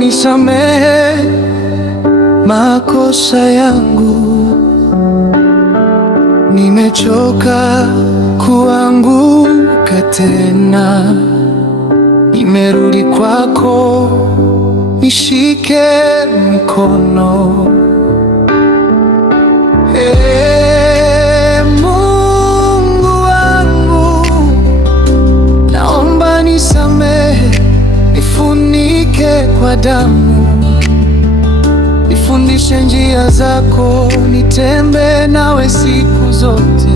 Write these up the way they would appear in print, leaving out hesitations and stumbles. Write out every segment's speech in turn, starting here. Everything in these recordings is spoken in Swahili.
nisamehe makosa yangu, nimechoka kuanguka tena, nimerudi kwako, nishike mkono. Mungu wangu, naomba nisamehe, nifunike kwa damu, nifundishe njia zako, nitembee nawe siku zote.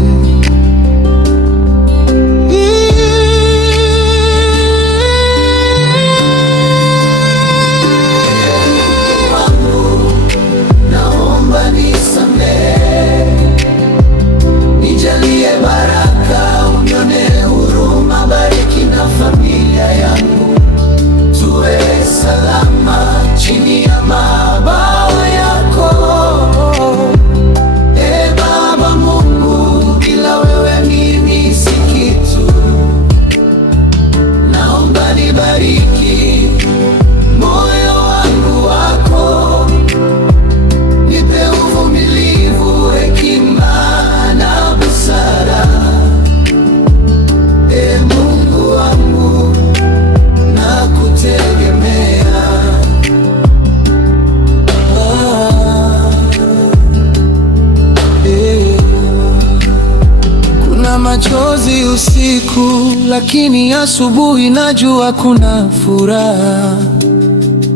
Machozi usiku, lakini asubuhi najua kuna furaha.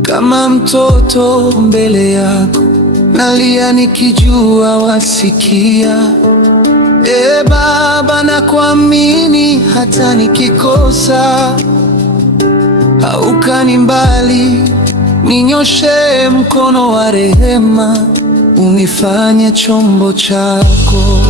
Kama mtoto mbele yako, nalia nikijua wasikia. Baba, nakuamini hata nikikosa, haukani mbali, ninyoshe mkono wa rehema, unifanye chombo chako.